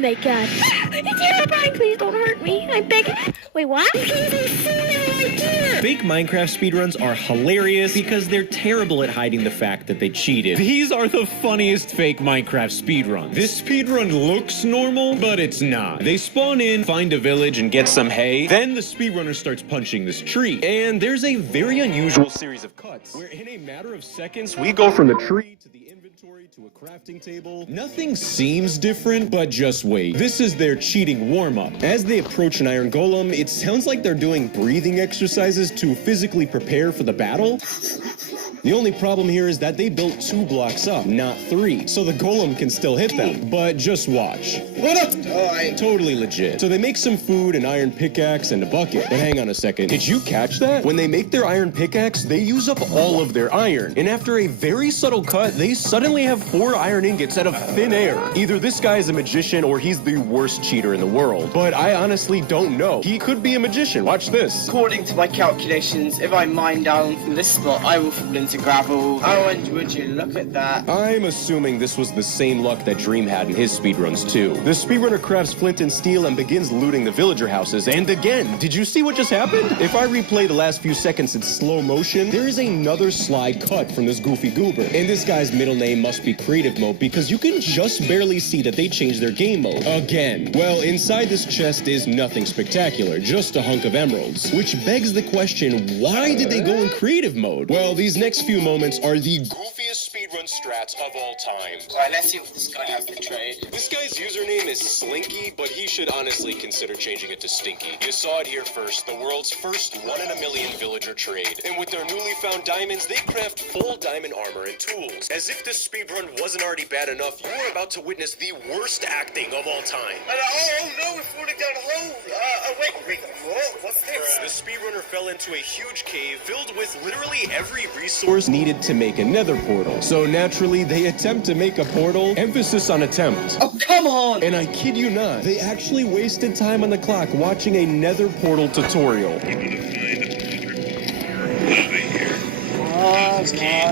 My God. It's Herobrine, please don't hurt me. I'm begging. Wait, what? Fake Minecraft speedruns are hilarious because they're terrible at hiding the fact that they cheated. These are the funniest fake Minecraft speedruns. This speedrun looks normal, but it's not. They spawn in, find a village, and get some hay. Then the speedrunner starts punching this tree. And there's a very unusual series of cuts where in a matter of seconds, we go from the tree to the inventory to a crafting table. Nothing seems different, but just wait. This is their cheating warm-up. As they approach an iron golem, it sounds like they're doing breathing exercises to physically prepare for the battle. The only problem here is that they built 2 blocks up, not 3, so the golem can still hit them. But just watch. What up? Totally legit. So they make some food, an iron pickaxe, and a bucket. But hang on a second. Did you catch that? When they make their iron pickaxe, they use up all of their iron. And after a very subtle cut, they suddenly have 4 iron ingots out of thin air. Either this guy is a magician or he's the worst cheater in the world. But I honestly don't know. He could be a magician. Watch this. According to my calculations, if I mine down from this spot, I will fall into gravel. Oh, and would you look at that? I'm assuming this was the same luck that Dream had in his speedruns too. The speedrunner crafts flint and steel and begins looting the villager houses. And again, did you see what just happened? If I replay the last few seconds in slow motion, there is another slide cut from this goofy goober. And this guy's middle name must be creative mode because you can just barely see that they changed their game mode. Again. Well, inside this chest is nothing spectacular, just a hunk of emeralds. Which begs the question, why did they go in creative mode? Well, these next few moments are the goofiest speedrun strats of all time. Right, let's see what this guy has to trade. This guy's username is Slinky, but he should honestly consider changing it to Stinky. You saw it here first, the world's first 1 in a million villager trade. And with their newly found diamonds, they craft full diamond armor and tools. As if this speedrun wasn't already bad enough, you are about to witness the worst acting of all time. Oh no, we're falling down a hole. Wait, what's this? The speedrunner fell into a huge cave filled with literally every resource needed to make a nether portal. So naturally, they attempt to make a portal, emphasis on attempt. Oh, come on! And I kid you not, they actually wasted time on the clock watching a nether portal tutorial.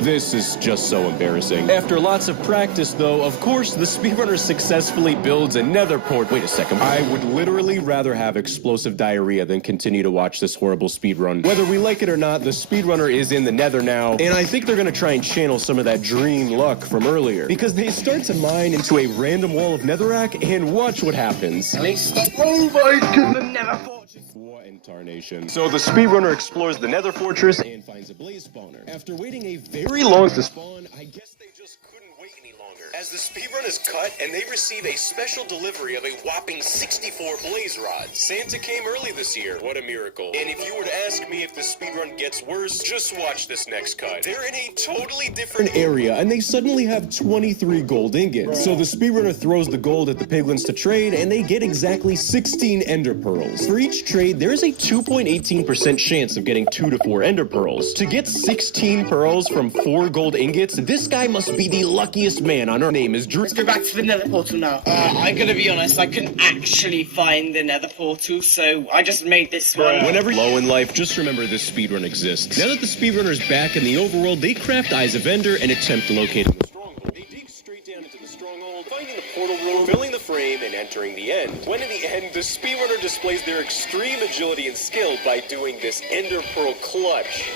This is just so embarrassing. After lots of practice, though, of course, the speedrunner successfully builds a nether port. Wait a second. I would literally rather have explosive diarrhea than continue to watch this horrible speedrun. Whether we like it or not, the speedrunner is in the nether now, and I think they're gonna try and channel some of that dream luck from earlier. Because they start to mine into a random wall of netherrack, and watch what happens. At least oh my goodness, nether fortress. What in tarnation. So the speedrunner explores the nether fortress and finds a blaze spawner. After waiting a very long to spawn, I guess they just couldn't wait any longer. As the speedrun is cut and they receive a special delivery of a whopping 64 blaze rods. Santa came early this year. What a miracle. And if you were to ask me if the speedrun gets worse, just watch this next cut. They're in a totally different area and they suddenly have 23 gold ingots. So the speedrunner throws the gold at the piglins to trade and they get exactly 16 ender pearls. For each trade, there is a 2.18% chance of getting 2 to 4 ender pearls. To get 16 pearls from 4 gold ingots, this guy must be the luckiest man on earth. Name is Drew. Let's go back to the nether portal now. I'm gonna be honest, I couldn't actually find the nether portal, so I just made this one. Whenever you're low in life, just remember this speedrun exists. Now that the speedrunner's back in the overworld, they craft Eyes of Ender and attempt locating the stronghold. They dig straight down into the stronghold, finding the portal room, filling the frame, and entering the end. When in the end, the speedrunner displays their extreme agility and skill by doing this Ender Pearl clutch.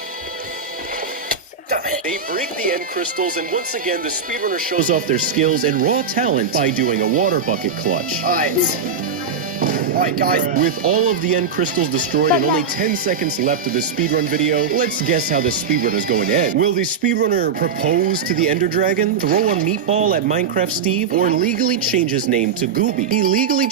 They break the end crystals, and once again, the speedrunner shows off their skills and raw talent by doing a water bucket clutch. Alright, guys. With all of the end crystals destroyed and only 10 seconds left of the speedrun video, let's guess how the speedrun is going to end. Will the speedrunner propose to the Ender Dragon, throw a meatball at Minecraft Steve, or legally change his name to Gooby? Illegally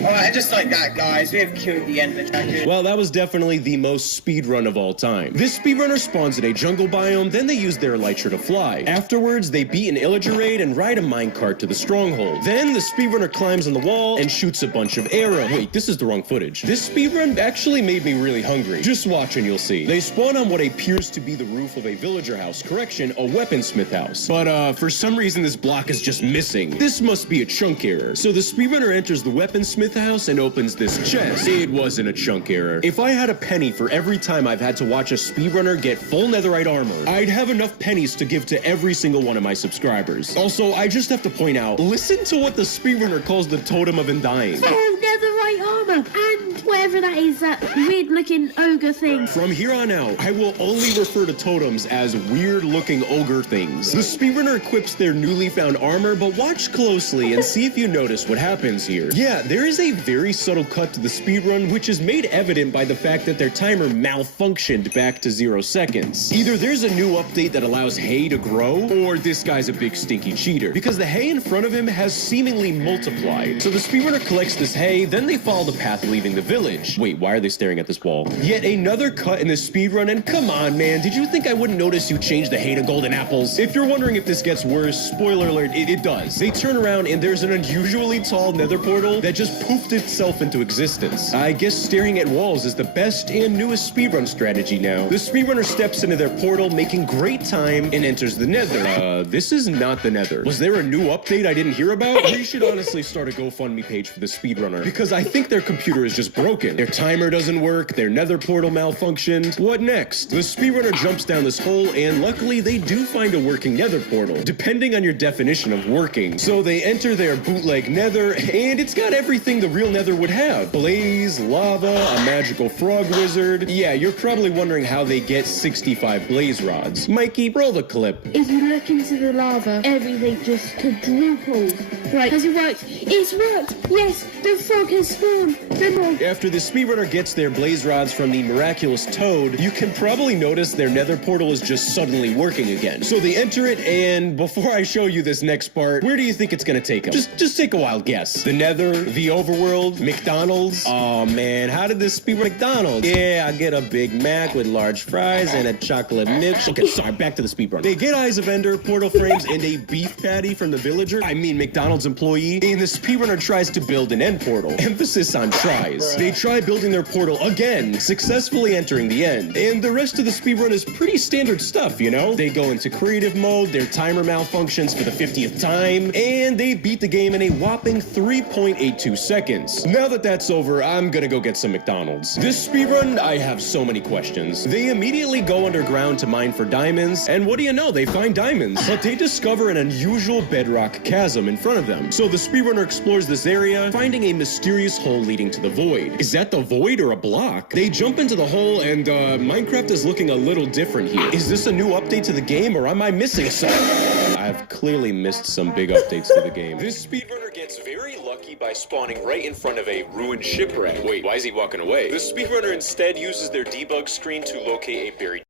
Alright, just like that, guys, we have killed the Ender Dragon. Well, that was definitely the most speedrun of all time. This speedrunner spawns in a jungle biome, then they use their elytra to fly. Afterwards, they beat an illager raid and ride a minecart to the stronghold. Then the speedrunner climbs on the wall and shoots a bunch of arrows. era. Wait, this is the wrong footage. This speedrun actually made me really hungry. Just watch and you'll see. They spawn on what appears to be the roof of a villager house. Correction, a weaponsmith house. But for some reason this block is just missing. This must be a chunk error. So the speedrunner enters the weaponsmith house and opens this chest. It wasn't a chunk error. If I had a penny for every time I've had to watch a speedrunner get full netherite armor, I'd have enough pennies to give to every single one of my subscribers. Also, I just have to point out, listen to what the speedrunner calls the totem of undying. Oh, netherite armor and whatever that is, that weird-looking ogre thing. From here on out, I will only refer to totems as weird-looking ogre things. The speedrunner equips their newly found armor, but watch closely and see if you notice what happens here. Yeah, there is a very subtle cut to the speedrun, which is made evident by the fact that their timer malfunctioned back to 0 seconds. Either there's a new update that allows hay to grow, or this guy's a big stinky cheater, because the hay in front of him has seemingly multiplied. So the speedrunner collects this hay, then they follow the path leaving the village. Wait, why are they staring at this wall? Yet another cut in the speedrun, and come on, man, did you think I wouldn't notice you changed the hay to golden apples? If you're wondering if this gets worse, spoiler alert, it does. They turn around and there's an unusually tall nether portal that just poofed itself into existence. I guess staring at walls is the best and newest speedrun strategy now. The speedrunner steps into their portal, making great time, and enters the nether. This is not the nether. Was there a new update I didn't hear about? We should honestly start a GoFundMe page for the speedrunner, because I think their computer is just broken. Their timer doesn't work, their nether portal malfunctioned. What next? The speedrunner jumps down this hole, and luckily they do find a working nether portal, depending on your definition of working. So they enter their bootleg nether, and it's got everything the real nether would have. Blaze, lava, a magical frog wizard. Yeah, you're probably wondering how they get 65 blaze rods. Mikey, roll the clip. If you look into the lava, everything just quadruples. Right, has it worked? It's worked! Yes, the frog has spawned! After the speedrunner gets their blaze rods from the miraculous toad, you can probably notice their nether portal is just suddenly working again. So they enter it, and before I show you this next part, where do you think it's gonna take them? Just take a wild guess. The nether, the overworld, McDonald's? Oh man, how did this speedrun McDonald's? Yeah, I get a Big Mac with large fries and a chocolate mix. Okay, sorry, back to the speedrun. They get Eyes of Ender, portal frames, and a beef patty from the villager, McDonald's employee, and the speedrunner tries to build an end portal. Emphasis on tries. They try building their portal again, successfully entering the end. And the rest of the speedrun is pretty standard stuff, you know? They go into creative mode, their timer malfunctions for the 50th time, and they beat the game in a whopping 3.82 seconds. Now that that's over, I'm gonna go get some McDonald's. This speedrun, I have so many questions. They immediately go underground to mine for diamonds, and what do you know, they find diamonds. But they discover an unusual bedrock chasm in front of them. So the speedrunner explores this area, finding a mysterious hole leading to the void. Is that the void or a block? They jump into the hole, and Minecraft is looking a little different here. Is this a new update to the game, or am I missing something? I've clearly missed some big updates to the game. This speedrunner gets very lucky by spawning right in front of a ruined shipwreck. Wait, why is he walking away? The speedrunner instead uses their debug screen to locate a buried